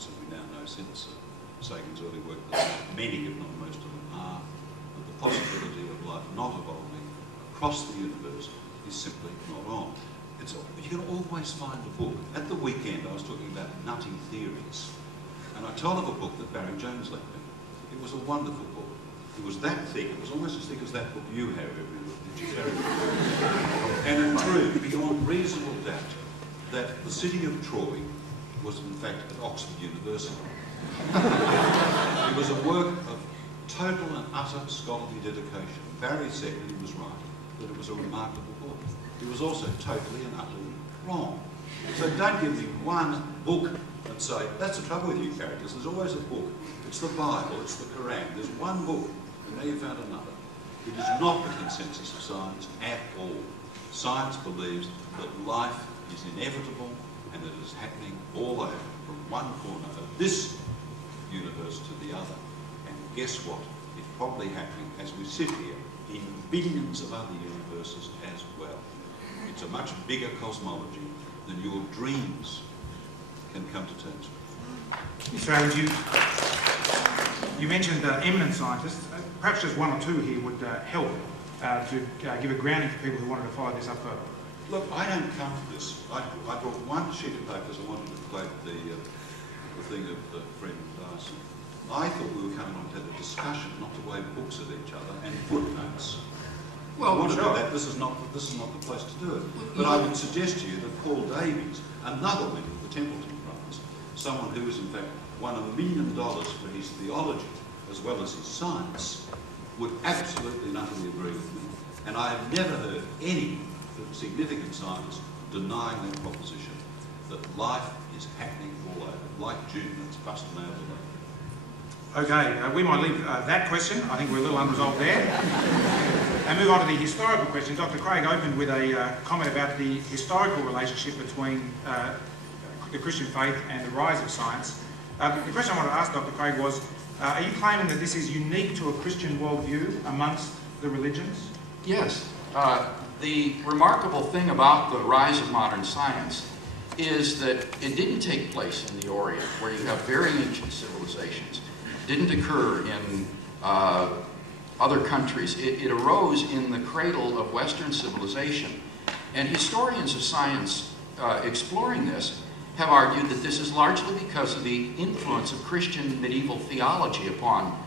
scientists, as we now know since Sagan's early work, that many, if not most of them, are, that the possibility of life not evolving across the universe is simply not on. You can always find a book. At the weekend, I was talking about nutty theories, and I told of a book that Barry Jones left me. It was a wonderful book. It was that thick. It was almost as thick as that book you have every week that you carry. And it proved beyond reasonable doubt that the city of Troy was in fact at Oxford University. It was a work of total and utter scholarly dedication. Barry said, and he was right, that it was a remarkable book. It was also totally and utterly wrong. So don't give me one book and say, that's the trouble with you characters, there's always a book. It's the Bible, it's the Quran. There's one book, and now you found another. It is not the consensus of science at all. Science believes that life is inevitable and that it is happening all over, from one corner of this universe to the other. And guess what? It's probably happening as we sit here in billions of other universes as well. It's a much bigger cosmology than your dreams can come to terms with. Mr. Adams, you mentioned eminent scientists. Perhaps just one or two here would help to give a grounding for people who wanted to follow this up further. Look, I don't come to this. I brought one sheet of paper because I wanted to quote the thing of friend Darcy. I thought we were coming on to have a discussion, not to wave books at each other and footnotes. Well, I want to do that. This is not the place to do it. But I would suggest to you that Paul Davies, another winner of the Templeton Prize, someone who has in fact won $1 million for his theology as well as his science, would absolutely and utterly agree with me. And I have never heard any significant scientists denying that proposition, that life is happening all over, like June that's busting over the Okay, we might leave that question. I think we're a little unresolved there. And move on to the historical question. Dr. Craig opened with a comment about the historical relationship between the Christian faith and the rise of science. The question I wanted to ask Dr. Craig was, are you claiming that this is unique to a Christian worldview amongst the religions? Yes. The remarkable thing about the rise of modern science is that it didn't take place in the Orient, where you have very ancient civilizations. It didn't occur in other countries. It arose in the cradle of Western civilization. And historians of science exploring this have argued that this is largely because of the influence of Christian medieval theology upon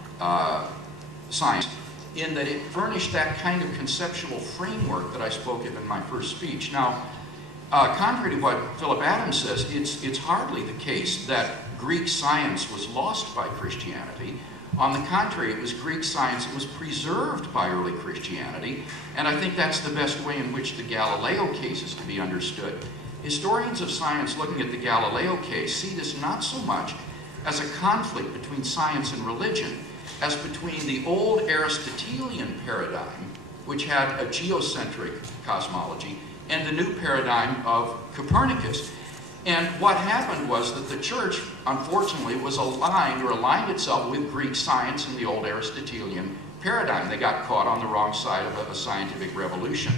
science, in that it furnished that kind of conceptual framework that I spoke of in my first speech. Now, contrary to what Philip Adams says, it's hardly the case that Greek science was lost by Christianity. On the contrary, it was Greek science that was preserved by early Christianity, and I think that's the best way in which the Galileo case is to be understood. Historians of science looking at the Galileo case see this not so much as a conflict between science and religion, as between the old Aristotelian paradigm, which had a geocentric cosmology, and the new paradigm of Copernicus. And what happened was that the church, unfortunately, was aligned itself with Greek science and the old Aristotelian paradigm. They got caught on the wrong side of a scientific revolution.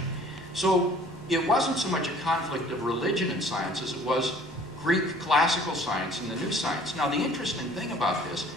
So it wasn't so much a conflict of religion and science as it was Greek classical science and the new science. Now, the interesting thing about this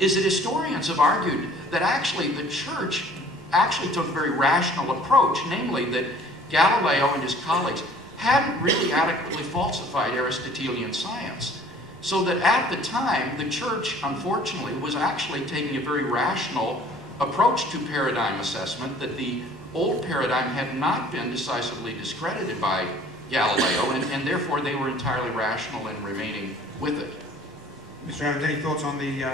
is that historians have argued that actually the church actually took a very rational approach, namely that Galileo and his colleagues hadn't really adequately falsified Aristotelian science. So that at the time, the church, unfortunately, was actually taking a very rational approach to paradigm assessment, that the old paradigm had not been decisively discredited by Galileo, and therefore they were entirely rational in remaining with it. Mr. Adams, any thoughts on the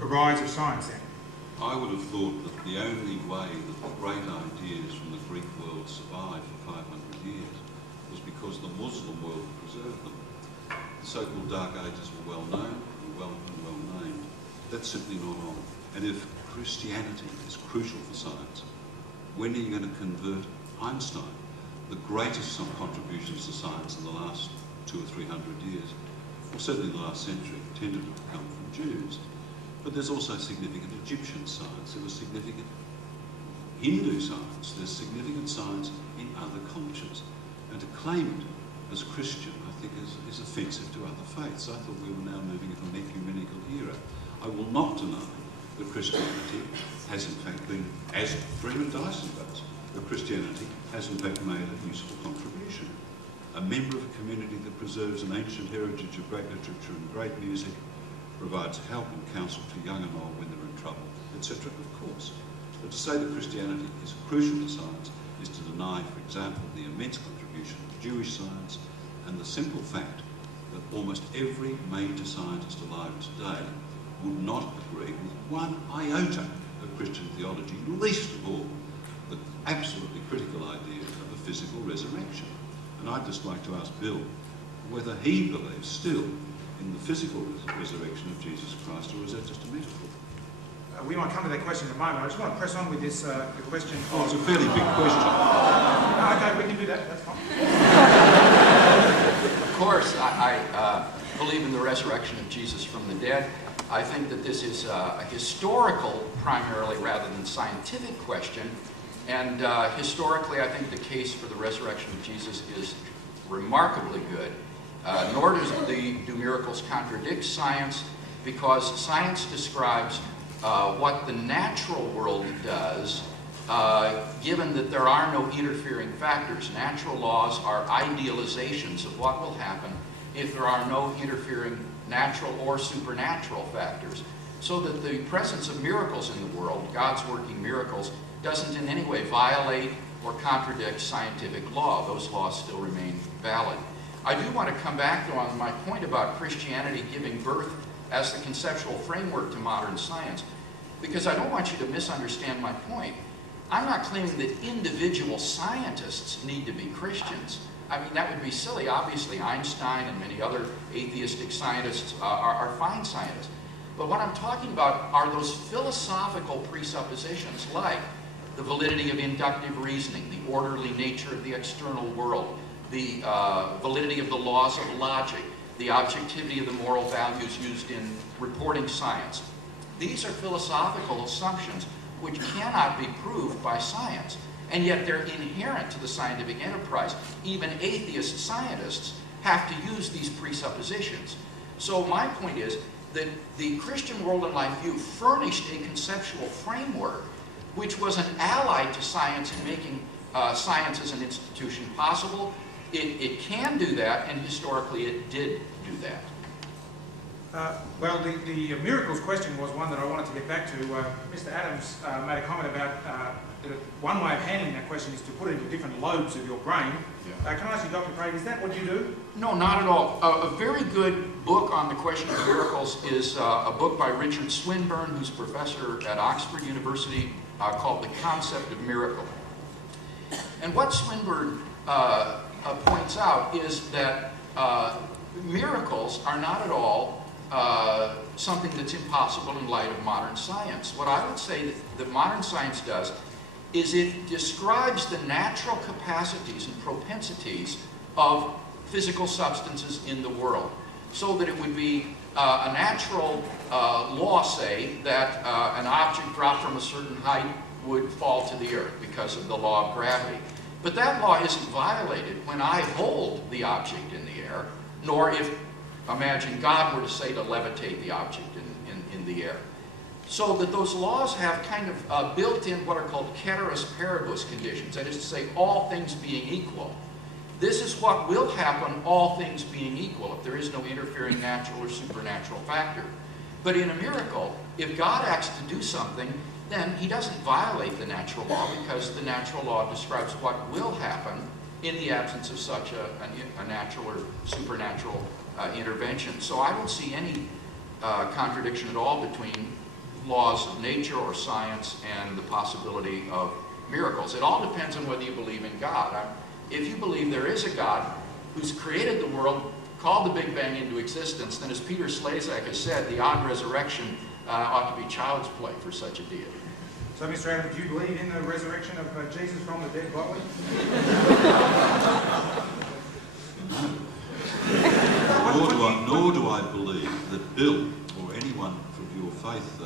rise of science then? I would have thought that the only way that the great ideas from the Greek world survived for 500 years was because the Muslim world preserved them. The so-called Dark Ages were well known and well named. That's simply not on. And if Christianity is crucial for science, when are you going to convert Einstein? The greatest contributions to science in the last 200 or 300 years, or certainly in the last century, tended to come from Jews. But there's also significant Egyptian science. There was significant Hindu science. There's significant science in other cultures. And to claim it as Christian, I think is offensive to other faiths. I thought we were now moving into an ecumenical era. I will not deny that Christianity has in fact been, as Freeman Dyson does, that Christianity has in fact made a useful contribution. A member of a community that preserves an ancient heritage of great literature and great music, provides help and counsel to young and old when they're in trouble, etc. Of course. But to say that Christianity is crucial to science is to deny, for example, the immense contribution of Jewish science and the simple fact that almost every major scientist alive today would not agree with one iota of Christian theology, least of all the absolutely critical idea of a physical resurrection. And I'd just like to ask Bill whether he believes still in the physical resurrection of Jesus Christ, or is that just a metaphor? We might come to that question in a moment. I just want to press on with this the question. Oh, it's a fairly big question. No, okay, we can do that. That's fine. Of course, I believe in the resurrection of Jesus from the dead. I think that this is a historical, primarily, rather than scientific question. And historically, I think the case for the resurrection of Jesus is remarkably good. Nor do miracles contradict science, because science describes what the natural world does, given that there are no interfering factors. Natural laws are idealizations of what will happen if there are no interfering natural or supernatural factors. So that the presence of miracles in the world, God's working miracles, doesn't in any way violate or contradict scientific law. Those laws still remain valid. I do want to come back on my point about Christianity giving birth as the conceptual framework to modern science, because I don't want you to misunderstand my point. I'm not claiming that individual scientists need to be Christians. I mean, that would be silly. Obviously, Einstein and many other atheistic scientists are fine scientists. But what I'm talking about are those philosophical presuppositions, like the validity of inductive reasoning, the orderly nature of the external world, the validity of the laws of logic, the objectivity of the moral values used in reporting science. These are philosophical assumptions which cannot be proved by science, and yet they're inherent to the scientific enterprise. Even atheist scientists have to use these presuppositions. So my point is that the Christian world and life view furnished a conceptual framework which was an ally to science in making science as an institution possible. It can do that, and historically it did do that. Well, the miracles question was one that I wanted to get back to. Mr. Adams made a comment about that one way of handling that question is to put it into different lobes of your brain. Yeah. Can I ask you, Dr. Craig, is that what you do? No, not at all. A very good book on the question of miracles is a book by Richard Swinburne, who's professor at Oxford University, called The Concept of Miracle. And what Swinburne points out is that miracles are not at all something that's impossible in light of modern science. What I would say that modern science does is it describes the natural capacities and propensities of physical substances in the world, so that it would be a natural law, say, that an object dropped from a certain height would fall to the earth because of the law of gravity. But that law isn't violated when I hold the object in the air, nor if, imagine, God were to say to levitate the object in the air. So that those laws have kind of built in what are called ceteris paribus conditions, that is to say, all things being equal. This is what will happen, all things being equal, if there is no interfering natural or supernatural factor. But in a miracle, if God acts to do something, then he doesn't violate the natural law, because the natural law describes what will happen in the absence of such a natural or supernatural intervention. So I don't see any contradiction at all between laws of nature or science and the possibility of miracles. It all depends on whether you believe in God. If you believe there is a God who's created the world, called the Big Bang into existence, then as Peter Slezak has said, the odd resurrection ought to be child's play for such a deity. So, Mr. Adams, do you believe in the resurrection of Jesus from the dead bodily? Nor do I believe that Bill or anyone from your faith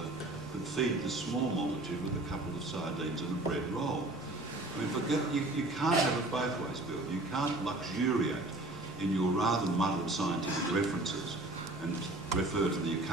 could feed the small multitude with a couple of sardines and a bread roll. I mean, forget, you can't have it both ways, Bill. You can't luxuriate in your rather muddled scientific references and refer to the occasion